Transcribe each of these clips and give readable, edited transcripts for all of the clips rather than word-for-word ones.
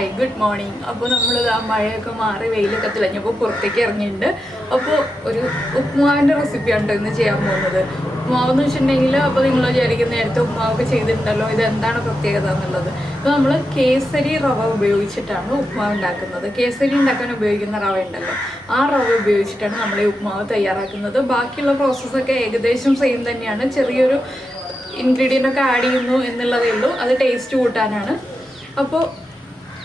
Hi good morning. അപ്പോൾ നമ്മൾ ആ മഴയൊക്കെ മാറി വെയിലൊക്കെ തെളിഞ്ഞപ്പോൾ പുറത്തേക്ക് ഇറങ്ങിയിട്ടുണ്ട്. അപ്പോൾ ഒരു ഉപ്പുമാവിൻ്റെ റെസിപ്പിയാണ് ഇന്ന് ചെയ്യാൻ പോകുന്നത്. ഉപ്പുമാവ് എന്ന് വെച്ചിട്ടുണ്ടെങ്കിൽ അപ്പോൾ നിങ്ങൾ വിചാരിക്കുന്ന നേരത്തെ ഉപ്പുമാവൊക്കെ ചെയ്തിട്ടുണ്ടല്ലോ, ഇത് എന്താണ് പ്രത്യേകത എന്നുള്ളത്. അപ്പോൾ നമ്മൾ കേസരി റവ ഉപയോഗിച്ചിട്ടാണ് ഉപ്പുമാവ് ഉണ്ടാക്കുന്നത്. കേസരി ഉണ്ടാക്കാൻ ഉപയോഗിക്കുന്ന റവ ഉണ്ടല്ലോ, ആ റവ ഉപയോഗിച്ചിട്ടാണ് നമ്മൾ ഈ ഉപ്പുമാവ് തയ്യാറാക്കുന്നത്. ബാക്കിയുള്ള പ്രോസസ്സൊക്കെ ഏകദേശം സെയിം തന്നെയാണ്, ചെറിയൊരു ഇൻഗ്രീഡിയൻ്റ് ഒക്കെ ആഡ് ചെയ്യുന്നു എന്നുള്ളതേ ഉള്ളൂ, അത് ടേസ്റ്റ് കൂട്ടാനാണ്. അപ്പോൾ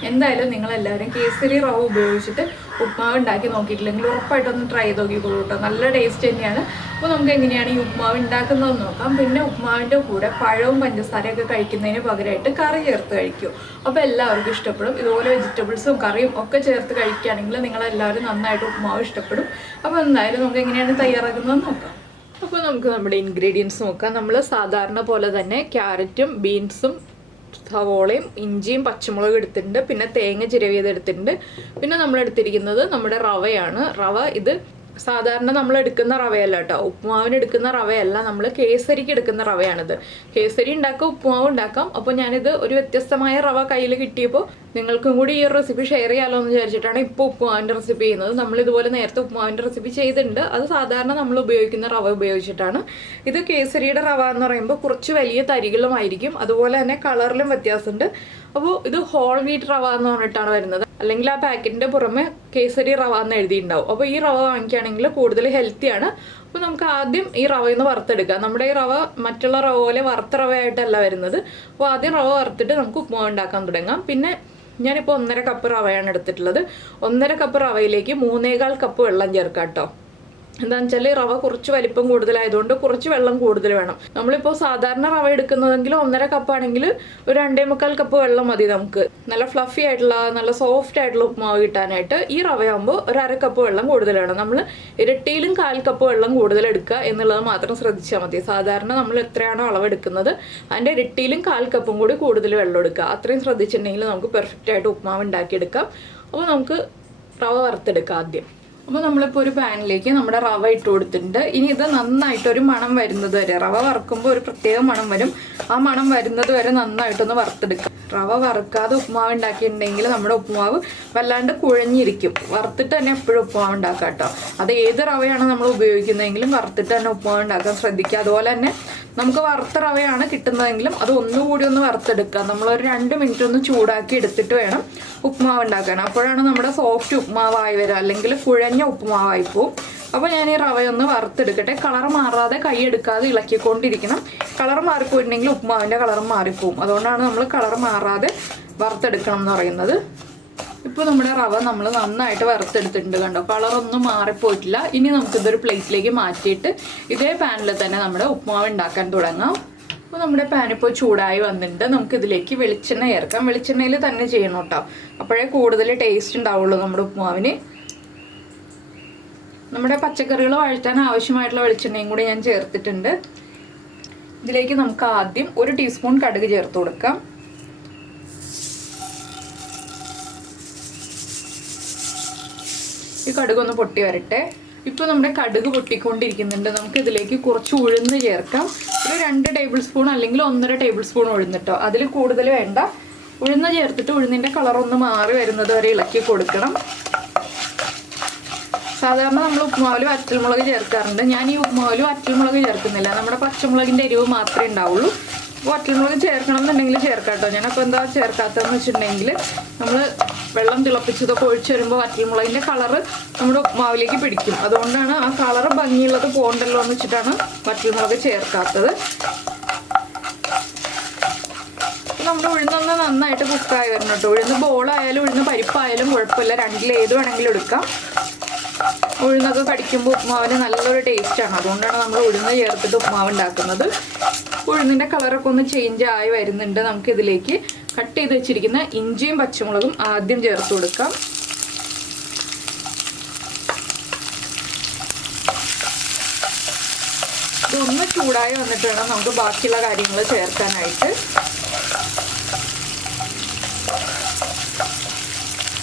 എന്തായാലും നിങ്ങളെല്ലാവരും കേസരി റവ ഉപയോഗിച്ചിട്ട് ഉപ്മാവ് ഉണ്ടാക്കി നോക്കിയിട്ടില്ലെങ്കിൽ ഉറപ്പായിട്ടൊന്ന് ട്രൈ ചെയ്ത് നോക്കിക്കോളൂ കേട്ടോ, നല്ല ടേസ്റ്റ് തന്നെയാണ്. അപ്പോൾ നമുക്ക് എങ്ങനെയാണ് ഈ ഉപ്മാവ് ഉണ്ടാക്കുന്നതെന്ന് നോക്കാം. പിന്നെ ഉപ്മാവിൻ്റെ കൂടെ പഴവും പഞ്ചസാരയൊക്കെ കഴിക്കുന്നതിന് പകരമായിട്ട് കറി ചേർത്ത് കഴിക്കും. അപ്പോൾ എല്ലാവർക്കും ഇഷ്ടപ്പെടും. ഇതുപോലെ വെജിറ്റബിൾസും കറിയും ഒക്കെ ചേർത്ത് കഴിക്കുകയാണെങ്കിൽ നിങ്ങളെല്ലാവരും നന്നായിട്ട് ഉപ്മാവ് ഇഷ്ടപ്പെടും. അപ്പോൾ എന്തായാലും നമുക്ക് എങ്ങനെയാണ് തയ്യാറാക്കുന്നതെന്ന് നോക്കാം. അപ്പോൾ നമുക്ക് നമ്മുടെ ഇൻഗ്രീഡിയൻസ് നോക്കാം. നമ്മൾ സാധാരണ പോലെ തന്നെ ക്യാരറ്റും ബീൻസും സവോളയും ഇഞ്ചിയും പച്ചമുളകും എടുത്തിട്ടുണ്ട്. പിന്നെ തേങ്ങ ചിരവിയത് എടുത്തിട്ടുണ്ട്. പിന്നെ നമ്മൾ എടുത്തിരിക്കുന്നത് നമ്മുടെ റവയാണ്. റവ ഇത് സാധാരണ നമ്മൾ എടുക്കുന്ന റവയല്ല കേട്ടോ, ഉപ്പുമാവിന് എടുക്കുന്ന റവയല്ല, നമ്മൾ കേസരിക്ക് എടുക്കുന്ന റവയാണിത്. കേസരി ഉണ്ടാക്കാം, ഉപ്പുമാവ് ഉണ്ടാക്കാം. അപ്പോൾ ഞാനിത് ഒരു വ്യത്യസ്തമായ റവ കയ്യിൽ കിട്ടിയപ്പോൾ നിങ്ങൾക്കും കൂടി ഈ ഒരു റെസിപ്പി ഷെയർ ചെയ്യാമല്ലോ എന്ന് വിചാരിച്ചിട്ടാണ് ഇപ്പോൾ ഉപ്പുമാവിൻ്റെ റെസിപ്പി ചെയ്യുന്നത്. നമ്മളിതുപോലെ നേരത്തെ ഉപ്പുമാവിൻ്റെ റെസിപ്പി ചെയ്തിട്ടുണ്ട്, അത് സാധാരണ നമ്മൾ ഉപയോഗിക്കുന്ന റവ ഉപയോഗിച്ചിട്ടാണ്. ഇത് കേസരിയുടെ റവ എന്ന് പറയുമ്പോൾ കുറച്ച് വലിയ തരികളുമായിരിക്കും, അതുപോലെ തന്നെ കളറിലും വ്യത്യാസമുണ്ട്. അപ്പോൾ ഇത് ഹോൾ വീറ്റ് റവ എന്ന് പറഞ്ഞിട്ടാണ് വരുന്നത്, അല്ലെങ്കിൽ ആ പാക്കറ്റിൻ്റെ പുറമെ കേസരി റവ എന്ന് എഴുതിയിട്ടുണ്ടാവും. അപ്പോൾ ഈ റവ വാങ്ങിക്കുകയാണെങ്കിൽ കൂടുതൽ ഹെൽത്തിയാണ്. അപ്പോൾ നമുക്ക് ആദ്യം ഈ റവയിൽ നിന്ന് വറുത്തെടുക്കാം. നമ്മുടെ ഈ റവ മറ്റുള്ള റവ പോലെ വറുത്ത റവയായിട്ടല്ല വരുന്നത്. അപ്പോൾ ആദ്യം റവ വറുത്തിട്ട് നമുക്ക് ഉപ്പുമാവ് ഉണ്ടാക്കാൻ തുടങ്ങാം. പിന്നെ ഞാനിപ്പോൾ 1.5 കപ്പ് റവയാണ് എടുത്തിട്ടുള്ളത്. 1.5 കപ്പ് റവയിലേക്ക് 3.25 കപ്പ് വെള്ളം ചേർക്കാം കേട്ടോ. എന്താണെന്ന് വെച്ചാൽ റവ കുറച്ച് വലിപ്പം കൂടുതലായതുകൊണ്ട് കുറച്ച് വെള്ളം കൂടുതൽ വേണം. നമ്മളിപ്പോൾ സാധാരണ റവ എടുക്കുന്നതെങ്കിൽ 1.5 കപ്പാണെങ്കിൽ ഒരു 2.25 കപ്പ് വെള്ളം മതി നമുക്ക് നല്ല ഫ്ലഫി ആയിട്ടുള്ള നല്ല സോഫ്റ്റ് ആയിട്ടുള്ള ഉപ്പുമാവ് കിട്ടാനായിട്ട്. ഈ റവയാകുമ്പോൾ ഒരു 1/2 കപ്പ് വെള്ളം കൂടുതൽ വേണം. നമ്മൾ ഇരട്ടിയിലും 1/4 കപ്പ് വെള്ളം കൂടുതൽ എടുക്കുക എന്നുള്ളത് മാത്രം ശ്രദ്ധിച്ചാൽ മതി. സാധാരണ നമ്മൾ എത്രയാണോ അളവ് എടുക്കുന്നത് അതിൻ്റെ ഇരട്ടിയിലും 1/4 കപ്പും കൂടി കൂടുതൽ വെള്ളം എടുക്കുക. അത്രയും ശ്രദ്ധിച്ചിട്ടുണ്ടെങ്കിൽ നമുക്ക് പെർഫെക്റ്റ് ആയിട്ട് ഉപ്പുമാവ് ഉണ്ടാക്കിയെടുക്കാം. അപ്പോൾ നമുക്ക് റവ വറുത്തെടുക്കാം ആദ്യം. അപ്പോൾ നമ്മളിപ്പോൾ ഒരു പാനിലേക്ക് നമ്മുടെ റവ ഇട്ട് കൊടുത്തിട്ടുണ്ട്. ഇനി ഇത് നന്നായിട്ടൊരു മണം വരുന്നത് വരെ, റവ വറുക്കുമ്പോൾ ഒരു പ്രത്യേക മണം വരും, ആ മണം വരുന്നത് വരെ നന്നായിട്ടൊന്ന് വറുത്തെടുക്കാം. റവ വറുക്കാതെ ഉപ്പുമാവ് ഉണ്ടാക്കിയിട്ടുണ്ടെങ്കിൽ നമ്മുടെ ഉപ്പുമാവ് വല്ലാണ്ട് കുഴഞ്ഞിരിക്കും. വറുത്തിട്ട് തന്നെ എപ്പോഴും ഉപ്പുമാവ് ഉണ്ടാക്കാം കേട്ടോ. അത് ഏത് റവയാണ് നമ്മൾ ഉപയോഗിക്കുന്നതെങ്കിലും വറുത്തിട്ട് തന്നെ ഉപ്പുമാവ് ഉണ്ടാക്കാൻ ശ്രദ്ധിക്കുക. അതുപോലെ തന്നെ നമുക്ക് വറുത്ത റവയാണ് കിട്ടുന്നതെങ്കിലും അത് ഒന്നുകൂടി ഒന്ന് വറുത്തെടുക്കുക. നമ്മളൊരു 2 മിനിറ്റ് ഒന്ന് ചൂടാക്കി എടുത്തിട്ട് വേണം ഉപ്പുമാവ് ഉണ്ടാക്കാൻ. അപ്പോഴാണ് നമ്മുടെ സോഫ്റ്റ് ഉപ്പുമാവായി വരിക, അല്ലെങ്കിൽ കുഴഞ്ഞ ഉപ്പുമാവായി പോവും. അപ്പോൾ ഞാൻ ഈ റവയൊന്ന് വറുത്തെടുക്കട്ടെ. കളർ മാറാതെ കൈ എടുക്കാതെ ഇളക്കിക്കൊണ്ടിരിക്കണം. കളർ മാറിപ്പോയിട്ടുണ്ടെങ്കിൽ ഉപ്പുമാവിൻ്റെ കളർ മാറിപ്പോവും. അതുകൊണ്ടാണ് നമ്മൾ കളർ മാറാതെ വറുത്തെടുക്കണം എന്ന് പറയുന്നത്. ഇപ്പോൾ നമ്മുടെ റവ നമ്മൾ നന്നായിട്ട് വറുത്തെടുത്തിട്ടുണ്ട് കണ്ടോ, കളറൊന്നും മാറിപ്പോയിട്ടില്ല. ഇനി നമുക്കിതൊരു പ്ലേറ്റിലേക്ക് മാറ്റിയിട്ട് ഇതേ പാനിൽ തന്നെ നമ്മുടെ ഉപ്പുമാവ് ഉണ്ടാക്കാൻ തുടങ്ങാം. അപ്പോൾ നമ്മുടെ പാൻ ഇപ്പോൾ ചൂടായി വന്നിട്ടുണ്ട്. നമുക്കിതിലേക്ക് വെളിച്ചെണ്ണ ചേർക്കാം. വെളിച്ചെണ്ണയിൽ തന്നെ ചെയ്യണം കേട്ടോ, അപ്പോഴേ കൂടുതൽ ടേസ്റ്റ് ഉണ്ടാവുള്ളൂ നമ്മുടെ ഉപ്പുമാവിന്. നമ്മുടെ പച്ചക്കറികൾ വഴറ്റാൻ ആവശ്യമായിട്ടുള്ള വെളിച്ചെണ്ണയും കൂടി ഞാൻ ചേർത്തിട്ടുണ്ട്. ഇതിലേക്ക് നമുക്ക് ആദ്യം 1 ടീസ്പൂൺ കടുക് ചേർത്ത് കൊടുക്കാം. ഈ കടുക് ഒന്ന് പൊട്ടി വരട്ടെ. ഇപ്പോൾ നമ്മുടെ കടുക് പൊട്ടിക്കൊണ്ടിരിക്കുന്നുണ്ട്. നമുക്ക് ഇതിലേക്ക് കുറച്ച് ഉഴുന്ന് ചേർക്കാം. ഒരു 2 ടേബിൾ സ്പൂൺ അല്ലെങ്കിൽ 1.5 ടേബിൾ സ്പൂൺ ഉഴുന്നിട്ടോ, അതിൽ കൂടുതൽ വേണ്ട. ഉഴുന്ന് ചേർത്തിട്ട് ഉഴുന്നിൻ്റെ കളറൊന്ന് മാറി വരുന്നത് വരെ ഇളക്കി കൊടുക്കണം. സാധാരണ നമ്മൾ ഉപ്പുമാവിൽ വറ്റൽമുളക് ചേർക്കാറുണ്ട്. ഞാൻ ഈ ഉപ്പുമാവിൽ വറ്റൽമുളക് ചേർക്കുന്നില്ല, നമ്മുടെ പച്ചമുളകിൻ്റെ എരിവ് മാത്രമേ ഉണ്ടാവുള്ളൂ. വറ്റൽമുളക് ചേർക്കണം എന്നുണ്ടെങ്കിൽ ചേർക്കാം കേട്ടോ. ഞാനപ്പോൾ എന്താ ചേർക്കാത്തതെന്ന് വെച്ചിട്ടുണ്ടെങ്കിൽ നമ്മൾ വെള്ളം തിളപ്പിച്ചതൊക്കെ ഒഴിച്ച് വരുമ്പോൾ വറ്റൽമുളകിൻ്റെ കളറ് നമ്മുടെ ഉപ്പുമാവിലേക്ക് പിടിക്കും. അതുകൊണ്ടാണ് ആ കളറ് ഭംഗിയുള്ളത് പോകണ്ടല്ലോ എന്ന് വെച്ചിട്ടാണ് വറ്റൽമുളക് ചേർക്കാത്തത്. നമ്മുടെ ഉഴുന്നൊന്ന് നന്നായിട്ട് കുക്കായി വരണം കേട്ടോ. ഉഴുന്ന് ബോളായാലും ഉഴുന്ന് പരിപ്പായാലും കുഴപ്പമില്ല, രണ്ടിൽ ഏത് വേണമെങ്കിലും എടുക്കാം. ഉഴുന്നൊക്കെ കടിക്കുമ്പോൾ ഉപ്പുമാവിന് നല്ലൊരു ടേസ്റ്റാണ്. അതുകൊണ്ടാണ് നമ്മൾ ഉഴുന്ന് ചേർത്തിട്ട് ഉപ്പുമാവ് ഉണ്ടാക്കുന്നത്. ഉഴുന്നിൻ്റെ കളറൊക്കെ ഒന്ന് ചേഞ്ച് ആയി വരുന്നുണ്ട്. നമുക്കിതിലേക്ക് കട്ട് ചെയ്ത് വെച്ചിരിക്കുന്ന ഇഞ്ചിയും പച്ചമുളകും ആദ്യം ചേർത്ത് കൊടുക്കാം. ഇതൊന്ന് ചൂടായി വന്നിട്ട് വേണം നമുക്ക് ബാക്കിയുള്ള കാര്യങ്ങൾ ചേർക്കാനായിട്ട്.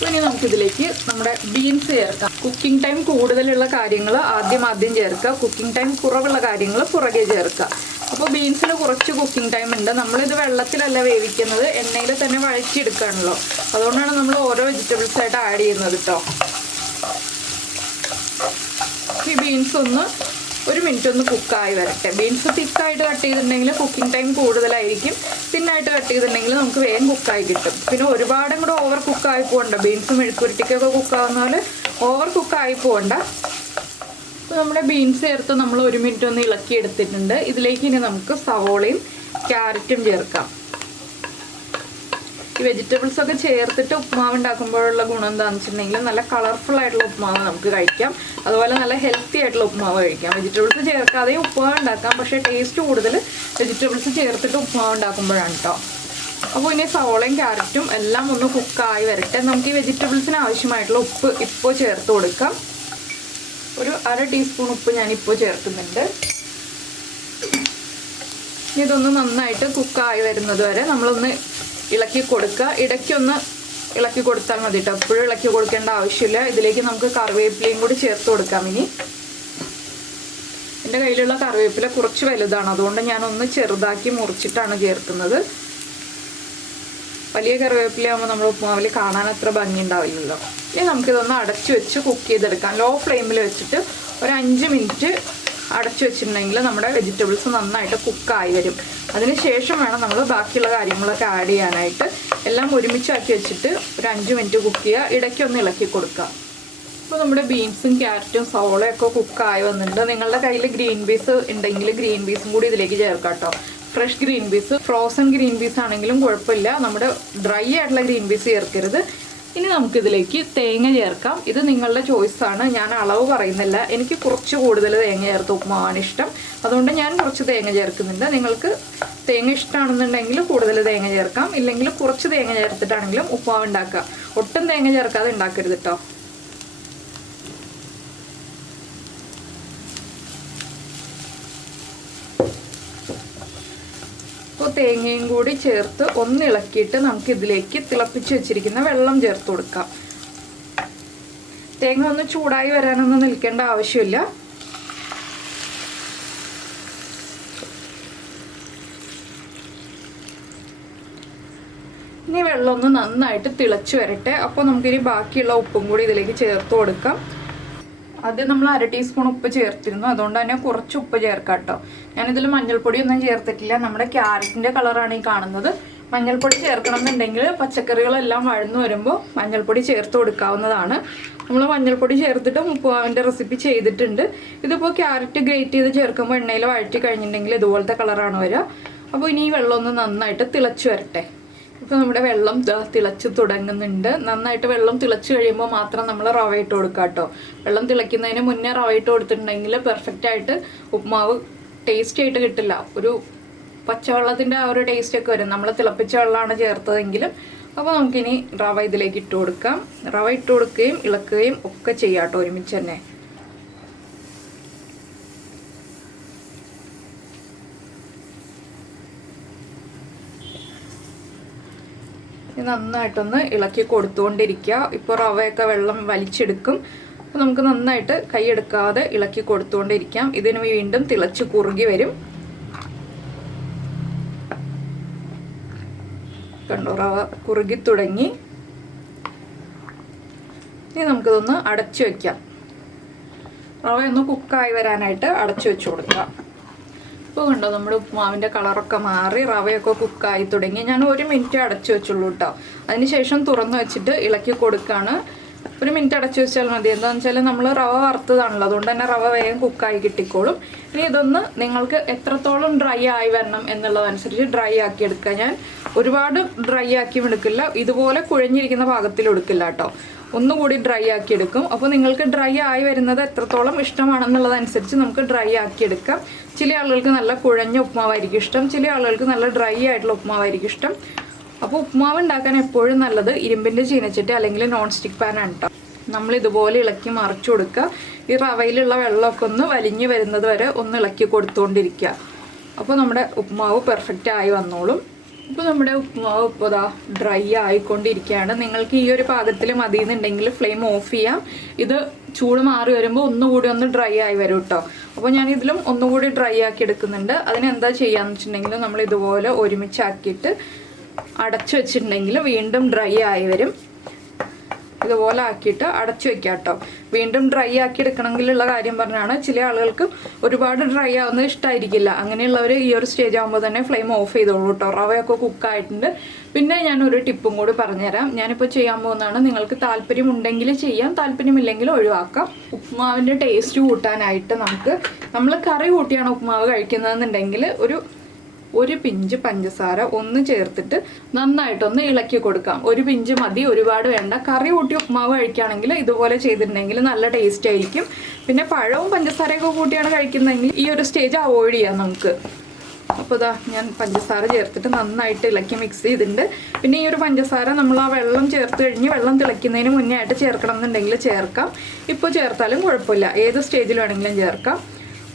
ഇനി നമുക്കിതിലേക്ക് നമ്മുടെ ബീൻസ് ചേർക്കാം. കുക്കിംഗ് ടൈം കൂടുതലുള്ള കാര്യങ്ങൾ ആദ്യം ചേർക്കുക, കുക്കിംഗ് ടൈം കുറവുള്ള കാര്യങ്ങൾ പുറകെ ചേർക്കുക. അപ്പോൾ ബീൻസിന് കുറച്ച് കുക്കിംഗ് ടൈം ഉണ്ട്. നമ്മളിത് വെള്ളത്തിലല്ല വേവിക്കുന്നത്, എണ്ണയിൽ തന്നെ വഴറ്റിയെടുക്കുകയാണല്ലോ. അതുകൊണ്ടാണ് നമ്മൾ ഓരോ വെജിറ്റബിൾസ് ആയിട്ട് ആഡ് ചെയ്യുന്നത് കേട്ടോ. ഈ ബീൻസ് ഒന്ന് 1 മിനിറ്റ് ഒന്ന് കുക്കായി വരട്ടെ. ബീൻസ് തിക്കായിട്ട് കട്ട് ചെയ്തിട്ടുണ്ടെങ്കിൽ കുക്കിംഗ് ടൈം കൂടുതലായിരിക്കും. തിന്നായിട്ട് കട്ട് ചെയ്തിട്ടുണ്ടെങ്കിൽ നമുക്ക് വേഗം കുക്കായി കിട്ടും. പിന്നെ ഒരുപാടും കൂടെ ഓവർ കുക്കായി പോകണ്ട. ബീൻസ് മെഴുക്കുരുട്ടിക്കൊക്കെ കുക്കാവുന്ന പോലെ ഓവർ കുക്കായി പോകണ്ട. അപ്പോൾ നമ്മുടെ ബീൻസ് ചേർത്ത് നമ്മൾ 1 മിനിറ്റ് ഒന്ന് ഇളക്കി എടുത്തിട്ടുണ്ട്. ഇതിലേക്ക് ഇനി നമുക്ക് സവോളയും ക്യാരറ്റും ചേർക്കാം. ഈ വെജിറ്റബിൾസ് ഒക്കെ ചേർത്തിട്ട് ഉപ്പുമാവ് ഉണ്ടാക്കുമ്പോഴുള്ള ഗുണം എന്താണെന്ന് വെച്ചിട്ടുണ്ടെങ്കിൽ നല്ല കളർഫുൾ ആയിട്ടുള്ള ഉപ്പുമാവ് നമുക്ക് കഴിക്കാം. അതുപോലെ നല്ല ഹെൽത്തി ആയിട്ടുള്ള ഉപ്പുമാവ് കഴിക്കാം. വെജിറ്റബിൾസ് ചേർക്കാതെ ഉപ്പുമാവ് ഉണ്ടാക്കാം, പക്ഷേ ടേസ്റ്റ് കൂടുതൽ വെജിറ്റബിൾസ് ചേർത്തിട്ട് ഉപ്പുമാവ് ഉണ്ടാക്കുമ്പോഴാണ് കേട്ടോ. അപ്പോൾ ഇനി സവോളയും ക്യാരറ്റും എല്ലാം ഒന്ന് കുക്കായി വരട്ടെ. നമുക്ക് ഈ വെജിറ്റബിൾസിന് ആവശ്യമായിട്ടുള്ള ഉപ്പ് ഇപ്പോൾ ചേർത്ത് കൊടുക്കാം. ഒരു 1/2 ടീസ്പൂൺ ഉപ്പ് ഞാനിപ്പോൾ ചേർക്കുന്നുണ്ട്. ഇതൊന്ന് നന്നായിട്ട് കുക്കായി വരുന്നത് വരെ നമ്മളൊന്ന് ഇളക്കി കൊടുക്കുക. ഇടയ്ക്കൊന്ന് ഇളക്കി കൊടുത്താൽ മതി കേട്ടോ. എപ്പോഴും ഇളക്കി കൊടുക്കേണ്ട ആവശ്യമില്ല. ഇതിലേക്ക് നമുക്ക് കറിവേപ്പിലയും കൂടി ചേർത്ത് കൊടുക്കാം. ഇനി എൻ്റെ കയ്യിലുള്ള കറിവേപ്പില കുറച്ച് വലുതാണ്, അതുകൊണ്ട് ഞാനൊന്ന് ചെറുതാക്കി മുറിച്ചിട്ടാണ് ചേർക്കുന്നത്. വലിയ കറിവേപ്പിലയാകുമ്പോൾ നമ്മൾ ഉപ്പുമാവിൽ കാണാൻ അത്ര ഭംഗി ഉണ്ടാവില്ലല്ലോ. ഇനി നമുക്കിതൊന്ന് അടച്ചു വെച്ച് കുക്ക് ചെയ്തെടുക്കാം. ലോ ഫ്ലെയിമിൽ വെച്ചിട്ട് ഒരു 5 മിനിറ്റ് അടച്ചു വെച്ചിട്ടുണ്ടെങ്കിൽ നമ്മുടെ വെജിറ്റബിൾസ് നന്നായിട്ട് കുക്കായി വരും. അതിന് ശേഷം വേണം നമ്മൾ ബാക്കിയുള്ള കാര്യങ്ങളൊക്കെ ആഡ് ചെയ്യാനായിട്ട്. എല്ലാം ഒരുമിച്ചാക്കി വെച്ചിട്ട് ഒരു 5 മിനിറ്റ് കുക്ക് ചെയ്യുക. ഇടയ്ക്കൊന്ന് ഇളക്കി കൊടുക്കുക. ഇപ്പോൾ നമ്മുടെ ബീൻസും ക്യാരറ്റും സവോളയൊക്കെ കുക്കായി വന്നിട്ടുണ്ട്. നിങ്ങളുടെ കയ്യിൽ ഗ്രീൻ പീസ് ഉണ്ടെങ്കിൽ ഗ്രീൻ പീസും കൂടി ഇതിലേക്ക് ചേർക്കാം കേട്ടോ. Fresh green peas, frozen green peas ആണെങ്കിലും കുഴപ്പമില്ല. നമ്മുടെ ഡ്രൈ ആയിട്ടുള്ള ഗ്രീൻ പീസ് ചേർക്കരുത്. ഇനി നമുക്കിതിലേക്ക് തേങ്ങ ചേർക്കാം. ഇത് നിങ്ങളുടെ ചോയ്സാണ്, ഞാൻ അളവ് പറയുന്നില്ല. എനിക്ക് കുറച്ച് കൂടുതൽ തേങ്ങ ചേർത്ത് ഉപ്പുമാവാണ് ഇഷ്ടം, അതുകൊണ്ട് ഞാൻ കുറച്ച് തേങ്ങ ചേർക്കുന്നുണ്ട്. നിങ്ങൾക്ക് തേങ്ങ ഇഷ്ടമാണെന്നുണ്ടെങ്കിൽ കൂടുതൽ തേങ്ങ ചേർക്കാം, ഇല്ലെങ്കിൽ കുറച്ച് തേങ്ങ ചേർത്തിട്ടാണെങ്കിലും ഉപ്പുമാവ് ഉണ്ടാക്കുക. ഒട്ടും തേങ്ങ ചേർക്കാതെ ഉണ്ടാക്കരുത് കേട്ടോ. അപ്പോൾ തേങ്ങയും കൂടി ചേർത്ത് ഒന്ന് ഇളക്കിയിട്ട് നമുക്ക് ഇതിലേക്ക് തിളപ്പിച്ച് വെച്ചിരിക്കുന്ന വെള്ളം ചേർത്ത് കൊടുക്കാം. തേങ്ങ ഒന്ന് ചൂടായി വരാനൊന്നും നിൽക്കേണ്ട ആവശ്യമില്ല. ഇനി വെള്ളം ഒന്ന് നന്നായിട്ട് തിളച്ച് വരട്ടെ. അപ്പോൾ നമുക്കിനി ബാക്കിയുള്ള ഉപ്പും കൂടി ഇതിലേക്ക് ചേർത്ത് കൊടുക്കാം. ആദ്യം നമ്മൾ 1/2 ടീസ്പൂൺ ഉപ്പ് ചേർത്തിരുന്നു, അതുകൊണ്ട് തന്നെ കുറച്ച് ഉപ്പ് ചേർക്കാം കേട്ടോ. ഞാനിതിൽ മഞ്ഞൾപ്പൊടിയൊന്നും ചേർത്തിട്ടില്ല. നമ്മുടെ ക്യാരറ്റിൻ്റെ കളറാണ് ഈ കാണുന്നത്. മഞ്ഞൾപ്പൊടി ചേർക്കണം എന്നുണ്ടെങ്കിൽ പച്ചക്കറികളെല്ലാം വഴന്നു വരുമ്പോൾ മഞ്ഞൾപ്പൊടി ചേർത്ത് കൊടുക്കാവുന്നതാണ്. നമ്മൾ മഞ്ഞൾപ്പൊടി ചേർത്തിട്ട് ഉപ്പുമാവിൻ്റെ റെസിപ്പി ചെയ്തിട്ടുണ്ട്. ഇതിപ്പോൾ ക്യാരറ്റ് ഗ്രേറ്റ് ചെയ്ത് ചേർക്കുമ്പോൾ എണ്ണയിൽ വഴറ്റി കഴിഞ്ഞിട്ടുണ്ടെങ്കിൽ ഇതുപോലത്തെ കളറാണ് വരിക. അപ്പോൾ ഇനി ഈ വെള്ളം ഒന്ന് നന്നായിട്ട് തിളച്ച് വരട്ടെ. ഇപ്പോൾ നമ്മുടെ വെള്ളം തിളച്ച് തുടങ്ങുന്നുണ്ട്. നന്നായിട്ട് വെള്ളം തിളച്ച് കഴിയുമ്പോൾ മാത്രം നമ്മൾ റവ ഇട്ട് കൊടുക്കുക കേട്ടോ. വെള്ളം തിളയ്ക്കുന്നതിന് മുന്നേ റവ ഇട്ട് കൊടുത്തിട്ടുണ്ടെങ്കിൽ പെർഫെക്റ്റായിട്ട് ഉപ്പുമാവ് ടേസ്റ്റ് ആയിട്ട് കിട്ടില്ല. ഒരു പച്ചവെള്ളത്തിൻ്റെ ആ ഒരു ടേസ്റ്റൊക്കെ വരും, നമ്മൾ തിളപ്പിച്ച വെള്ളമാണ് ചേർത്തതെങ്കിലും. അപ്പോൾ നമുക്കിനി റവ ഇതിലേക്ക് ഇട്ട് കൊടുക്കാം. റവ ഇട്ട് കൊടുക്കുകയും ഇളക്കുകയും ഒക്കെ ചെയ്യാം കേട്ടോ ഒരുമിച്ച് തന്നെ. നന്നായിട്ടൊന്ന് ഇളക്കി കൊടുത്തുകൊണ്ടിരിക്കുക. ഇപ്പോൾ റവയൊക്കെ വെള്ളം വലിച്ചെടുക്കും. അപ്പോൾ നമുക്ക് നന്നായിട്ട് കൈയെടുക്കാതെ ഇളക്കി കൊടുത്തുകൊണ്ടിരിക്കാം. ഇതിന് വീണ്ടും തിളച്ച് കുറുകി വരും. കണ്ടോ, റവ കുറുകി തുടങ്ങി. ഇനി നമുക്കിതൊന്ന് അടച്ചു വയ്ക്കാം. റവ ഒന്ന് കുക്കായി വരാനായിട്ട് അടച്ചു വെച്ച് കൊടുക്കാം. ഇപ്പോൾ കണ്ടോ, നമ്മുടെ ഉപ്പുമാവിൻ്റെ കളറൊക്കെ മാറി റവയൊക്കെ കുക്കായി തുടങ്ങി. ഞാൻ 1 മിനിറ്റ് അടച്ചു വെച്ചുള്ളൂ കേട്ടോ. അതിനുശേഷം തുറന്ന് വെച്ചിട്ട് ഇളക്കി കൊടുക്കുകയാണ്. 1 മിനിറ്റ് അടച്ചു വെച്ചാൽ മതി. എന്താണെന്ന് വെച്ചാൽ നമ്മൾ റവ വറുത്തതാണല്ലോ, അതുകൊണ്ട് തന്നെ റവ വേഗം കുക്കായി കിട്ടിക്കോളും. ഇനി ഇതൊന്ന് നിങ്ങൾക്ക് എത്രത്തോളം ഡ്രൈ ആയി വരണം എന്നുള്ളതനുസരിച്ച് ഡ്രൈ ആക്കി എടുക്കുക. ഞാൻ ഒരുപാട് ഡ്രൈ ആക്കി എടുക്കില്ല, ഇതുപോലെ കുഴഞ്ഞിരിക്കുന്ന പാകത്തിൽ എടുക്കില്ല കേട്ടോ. ഒന്നുകൂടി ഡ്രൈ ആക്കി എടുക്കും. അപ്പോൾ നിങ്ങൾക്ക് ഡ്രൈ ആയി വരുന്നത് എത്രത്തോളം ഇഷ്ടമാണെന്നുള്ളതനുസരിച്ച് നമുക്ക് ഡ്രൈ ആക്കി എടുക്കാം. ചില ആളുകൾക്ക് നല്ല കുഴഞ്ഞ ഉപ്പുമാവായിരിക്കും ഇഷ്ടം, ചില ആളുകൾക്ക് നല്ല ഡ്രൈ ആയിട്ടുള്ള ഉപ്പുമാവായിരിക്കും ഇഷ്ടം. അപ്പോൾ ഉപ്പുമാവ് ഉണ്ടാക്കാൻ എപ്പോഴും നല്ലത് ഇരുമ്പിൻ്റെ ചീനച്ചട്ടി അല്ലെങ്കിൽ നോൺ സ്റ്റിക്ക് പാനാണ് കേട്ടോ. നമ്മൾ ഇതുപോലെ ഇളക്കി മറിച്ചു കൊടുക്കുക. ഈ റവയിലുള്ള വെള്ളമൊക്കെ ഒന്ന് വലിഞ്ഞു വരുന്നത് വരെ ഒന്ന് ഇളക്കി കൊടുത്തുകൊണ്ടിരിക്കുക. അപ്പോൾ നമ്മുടെ ഉപ്പുമാവ് പെർഫെക്റ്റ് ആയി വന്നോളും. ഇപ്പോൾ നമ്മുടെ ഉപ്പുമാവ് ഇപ്പോൾ ദാ ഡ്രൈ ആയിക്കൊണ്ടിരിക്കുകയാണ്. നിങ്ങൾക്ക് ഈ ഒരു പാകത്തിൽ മതിയെന്നുണ്ടെങ്കിൽ ഫ്ലെയിം ഓഫ് ചെയ്യാം. ഇത് ചൂട് മാറി വരുമ്പോൾ ഒന്നുകൂടി ഒന്ന് ഡ്രൈ ആയി വരും കേട്ടോ. അപ്പോൾ ഞാൻ ഇതിലും ഒന്നുകൂടി ഡ്രൈ ആക്കി എടുക്കുന്നുണ്ട്. അതിനെന്താ ചെയ്യാന്ന് വെച്ചിട്ടുണ്ടെങ്കിൽ നമ്മൾ ഇതുപോലെ ഒരുമിച്ചാക്കിയിട്ട് അടച്ചു വെച്ചിട്ടുണ്ടെങ്കിൽ വീണ്ടും ഡ്രൈ ആയി വരും. ഇതുപോലെ ആക്കിയിട്ട് അടച്ചു വെക്കാം കേട്ടോ. വീണ്ടും ഡ്രൈ ആക്കി എടുക്കണമെങ്കിലുള്ള കാര്യം പറഞ്ഞാണ്, ചില ആളുകൾക്ക് ഒരുപാട് ഡ്രൈ ആവുന്നത് ഇഷ്ടമായിരിക്കില്ല. അങ്ങനെയുള്ളവർ ഈ ഒരു സ്റ്റേജ് ആകുമ്പോൾ തന്നെ ഫ്ലെയിം ഓഫ് ചെയ്തോളൂ കേട്ടോ. റവയൊക്കെ കുക്കായിട്ടുണ്ട്. പിന്നെ ഞാനൊരു ടിപ്പും കൂടി പറഞ്ഞുതരാം. ഞാനിപ്പോൾ ചെയ്യാൻ പോകുന്നതാണ്. നിങ്ങൾക്ക് താല്പര്യം ഉണ്ടെങ്കിൽ ചെയ്യാം, താല്പര്യമില്ലെങ്കിൽ ഒഴിവാക്കാം. ഉപ്പുമാവിൻ്റെ ടേസ്റ്റ് കൂട്ടാനായിട്ട് നമ്മൾ കറി കൂട്ടിയാണ് ഉപ്പുമാവ് കഴിക്കുന്നതെന്നുണ്ടെങ്കിൽ ഒരു പിഞ്ച് പഞ്ചസാര ഒന്ന് ചേർത്തിട്ട് നന്നായിട്ടൊന്ന് ഇളക്കി കൊടുക്കാം. ഒരു പിഞ്ച് മതി, ഒരുപാട് വേണ്ട. കറി കൂട്ടി ഉപ്പുമാവ് കഴിക്കുകയാണെങ്കിൽ ഇതുപോലെ ചെയ്തിട്ടുണ്ടെങ്കിൽ നല്ല ടേസ്റ്റ് ആയിരിക്കും. പിന്നെ പഴവും പഞ്ചസാരയൊക്കെ കൂട്ടിയാണ് കഴിക്കുന്നതെങ്കിൽ ഈ ഒരു സ്റ്റേജ് അവോയ്ഡ് ചെയ്യാം നമുക്ക്. അപ്പോൾ ഇതാ ഞാൻ പഞ്ചസാര ചേർത്തിട്ട് നന്നായിട്ട് ഇളക്കി മിക്സ് ചെയ്തിട്ടുണ്ട്. പിന്നെ ഈ ഒരു പഞ്ചസാര നമ്മൾ ആ വെള്ളം ചേർത്ത് കഴിഞ്ഞ് വെള്ളം തിളയ്ക്കുന്നതിന് മുന്നേ ആയിട്ട് ചേർക്കണം എന്നുണ്ടെങ്കിൽ ചേർക്കാം. ഇപ്പോൾ ചേർത്താലും കുഴപ്പമില്ല, ഏത് സ്റ്റേജിൽ വേണമെങ്കിലും ചേർക്കാം.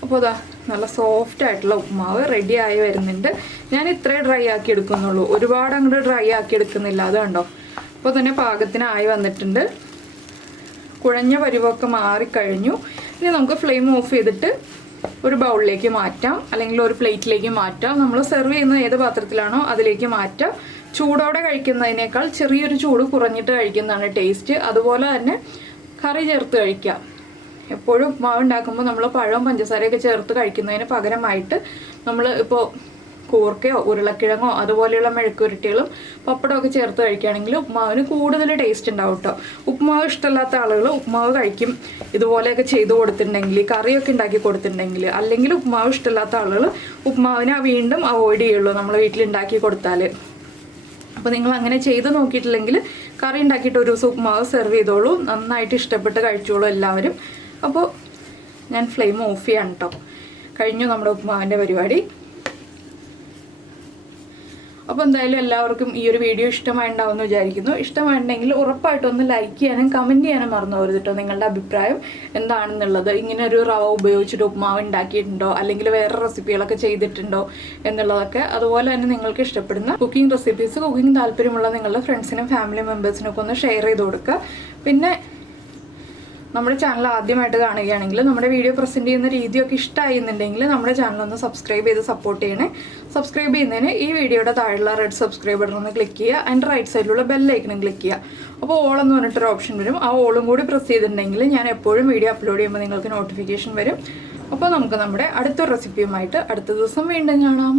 അപ്പോൾ ഇതാ നല്ല സോഫ്റ്റ് ആയിട്ടുള്ള ഉപ്പുമാവ് റെഡി ആയി വരുന്നുണ്ട്. ഞാൻ ഇത്രേ ഡ്രൈ ആക്കി എടുക്കുന്നുള്ളൂ, ഒരുപാട് അങ്ങോട്ട് ഡ്രൈ ആക്കി എടുക്കുന്നില്ല. അത് കണ്ടോ, അപ്പോൾ തന്നെ പാകത്തിനായി വന്നിട്ടുണ്ട്. കുഴഞ്ഞ പരുവമൊക്കെ മാറിക്കഴിഞ്ഞു. ഇനി നമുക്ക് ഫ്ലെയിം ഓഫ് ചെയ്തിട്ട് ഒരു ബൗളിലേക്ക് മാറ്റാം, അല്ലെങ്കിൽ ഒരു പ്ലേറ്റിലേക്ക് മാറ്റാം. നമ്മൾ സെർവ് ചെയ്യുന്ന ഏത് പാത്രത്തിലാണോ അതിലേക്ക് മാറ്റാം. ചൂടോടെ കഴിക്കുന്നതിനേക്കാൾ ചെറിയൊരു ചൂട് കുറഞ്ഞിട്ട് കഴിക്കുന്നതാണ് ടേസ്റ്റ്. അതുപോലെ തന്നെ കറി ചേർത്ത് കഴിക്കാം. എപ്പോഴും ഉപ്പുമാവ് ഉണ്ടാക്കുമ്പോൾ നമ്മൾ പഴവും പഞ്ചസാരയൊക്കെ ചേർത്ത് കഴിക്കുന്നതിന് പകരമായിട്ട് നമ്മൾ ഇപ്പോൾ കൂർക്കയോ ഉരുളക്കിഴങ്ങോ അതുപോലെയുള്ള മെഴുക്കുരുട്ടികളും പപ്പടമൊക്കെ ചേർത്ത് കഴിക്കുകയാണെങ്കിൽ ഉപ്പുമാവിന് കൂടുതൽ ടേസ്റ്റ് ഉണ്ടാവും കേട്ടോ. ഉപ്പുമാവ് ഇഷ്ടമില്ലാത്ത ആളുകൾ ഉപ്പുമാവ് കഴിക്കും. ഇതുപോലെയൊക്കെ ചെയ്ത് കൊടുത്തിട്ടുണ്ടെങ്കിൽ, കറിയൊക്കെ ഉണ്ടാക്കി കൊടുത്തിട്ടുണ്ടെങ്കിൽ. അല്ലെങ്കിൽ ഉപ്പുമാവ് ഇഷ്ടമില്ലാത്ത ആളുകൾ ഉപ്പുമാവിനെ വീണ്ടും അവോയ്ഡ് ചെയ്യുള്ളൂ നമ്മൾ വീട്ടിലുണ്ടാക്കി കൊടുത്താൽ. അപ്പോൾ നിങ്ങൾ അങ്ങനെ ചെയ്ത് നോക്കിയിട്ടില്ലെങ്കിൽ കറി ഉണ്ടാക്കിയിട്ട് ഒരു ദിവസം ഉപ്പുമാവ് സെർവ് ചെയ്തോളൂ. നന്നായിട്ട് ഇഷ്ടപ്പെട്ട് കഴിച്ചോളൂ എല്ലാവരും. അപ്പോൾ ഞാൻ ഫ്ലെയിം ഓഫ് ചെയ്യാണ് കേട്ടോ. കഴിഞ്ഞു നമ്മുടെ ഉപ്പുമാവിൻ്റെ പരിപാടി. അപ്പോൾ എന്തായാലും എല്ലാവർക്കും ഈ ഒരു വീഡിയോ ഇഷ്ടമായിട്ടുണ്ടാവുമെന്ന് വിചാരിക്കുന്നു. ഇഷ്ടമായിട്ടുണ്ടെങ്കിൽ ഉറപ്പായിട്ടൊന്ന് ലൈക്ക് ചെയ്യാനും കമൻറ്റ് ചെയ്യാനും മറന്നു പോകരുത് കേട്ടോ. നിങ്ങളുടെ അഭിപ്രായം എന്താണെന്നുള്ളത്, ഇങ്ങനെ ഒരു റവ ഉപയോഗിച്ചിട്ട് ഉപ്പുമാവ് ഉണ്ടാക്കിയിട്ടുണ്ടോ, അല്ലെങ്കിൽ വേറെ റെസിപ്പികളൊക്കെ ചെയ്തിട്ടുണ്ടോ എന്നുള്ളതൊക്കെ. അതുപോലെ തന്നെ നിങ്ങൾക്ക് ഇഷ്ടപ്പെടുന്ന കുക്കിംഗ് റെസിപ്പീസ്, കുക്കിംഗ് താല്പര്യമുള്ള നിങ്ങളുടെ ഫ്രണ്ട്സിനും ഫാമിലി മെമ്പേഴ്സിനൊക്കെ ഒന്ന് ഷെയർ ചെയ്ത് കൊടുക്കുക. പിന്നെ നമ്മുടെ ചാനൽ ആദ്യമായിട്ട് കാണുകയാണെങ്കിൽ നമ്മുടെ വീഡിയോ പ്രസൻറ്റ് ചെയ്യുന്ന രീതിയൊക്കെ ഇഷ്ടമായിരുന്നുണ്ടെങ്കിൽ നമ്മുടെ ചാനലൊന്ന് സബ്സ്ക്രൈബ് ചെയ്ത് സപ്പോർട്ട് ചെയ്യണേ. സബ്സ്ക്രൈബ് ചെയ്യുന്നതിന് ഈ വീഡിയോയുടെ താഴെയുള്ള റെഡ് സബ്സ്ക്രൈബ് ബട്ടൺ ഒന്ന് ക്ലിക്ക് ചെയ്യുക. അതിൻ്റെ റൈറ്റ് സൈഡിലുള്ള ബെല്ലൈക്കണും ക്ലിക്ക് ചെയ്യുക. അപ്പോൾ ഓൾ എന്ന് പറഞ്ഞിട്ടൊരു ഓപ്ഷൻ വരും. ആ ഓളും കൂടി പ്രസ് ചെയ്തിട്ടുണ്ടെങ്കിൽ ഞാൻ എപ്പോഴും വീഡിയോ അപ്ലോഡ് ചെയ്യുമ്പോൾ നിങ്ങൾക്ക് നോട്ടിഫിക്കേഷൻ വരും. അപ്പോൾ നമുക്ക് നമ്മുടെ അടുത്ത റെസിപ്പിയുമായിട്ട് അടുത്ത ദിവസം വീണ്ടും കാണാം.